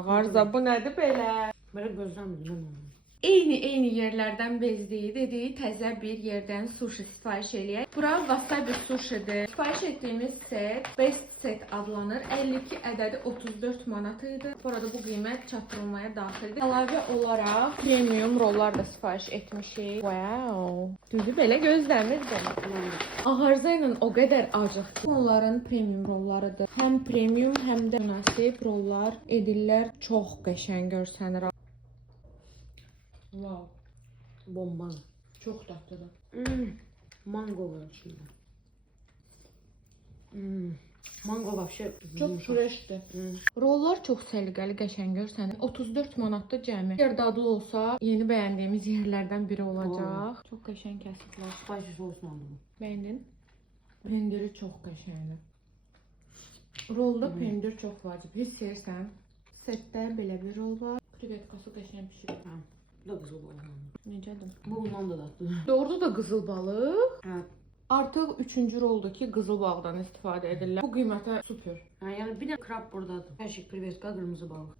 Ağarza bu nədir belə? Böyle gözlemledim. Eyni yerlərdən bezdiyi dediyi təzə bir yerdən sushi sifariş eləyək. Bura wasabi sushidir. Sifariş etdiyimiz set best set adlanır. 52 ədədi 34 manat idi. Bu arada bu qiymət çatdırılmaya daxildir. Əlavə olaraq premium rollar da sifariş etmişik. Wow. Düzü belə gözləmirdim. Ağarza ilə o qədər acıq ki, onların premium rollarıdır. Həm premium, həm də münasib rollar edirlər. Çox qəşəng görsənir. Wow. Bomba. Çok tatlıdır. Mango var içinde. Mango вообще Çok freshdir. Rollar çox səliqəli, qəşəng görsənir. 34 manatda cəmi. Əgər dadlı olsa, yeni bəyəndiyimiz yerlərdən biri olacaq. Çox qəşəng kəsiblər. Spicy sosla aldım. Bəyəndin? Pendiri çox qəşəngdir. Rolda pendir çox vacib. Hiss edirsən? Setdə belə bir rol var. Krevetkası qəşəng pişirir. Bu da kızıl balık. Necədir? Bu bundan da tatlı. Doğruda da qızıl balıq. Evet. Artıq 3-cü roldakı qızıl balıqdan istifadə edirlər. Bu qiymətə super. Yani bir de krab buradadır. Her şey krevetka, kırmızı balık.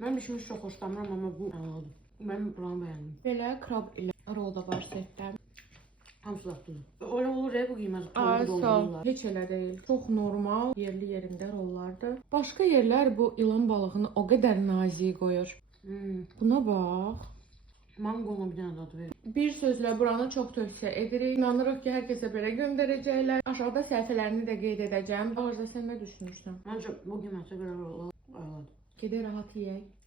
Ben pişmiş çok hoşlanmıyorum ama bu aldım. Ben buranı beğendim. Belə krab ilə rolda var setdə. Hamısı tatlıdır. Öyle olur ya bu qiymət. Ay sağ ol. Heç elə deyil. Çox normal, yerli yerində rollardır. Başqa yerlər bu ilan balığını o qədər nazik qoyur. Buna bax. Mango bir tane tadı verir. Bir sözlə buranı çox tövsiyə edirik. İnanırıq ki, hər kəsə belə göndərəcəklər. Aşağıda səhifələrini də qeyd edəcəm. Ağırda sən nə düşünürsən? Bence bu qiymətə görə aldım. Gedək rahat yeyək.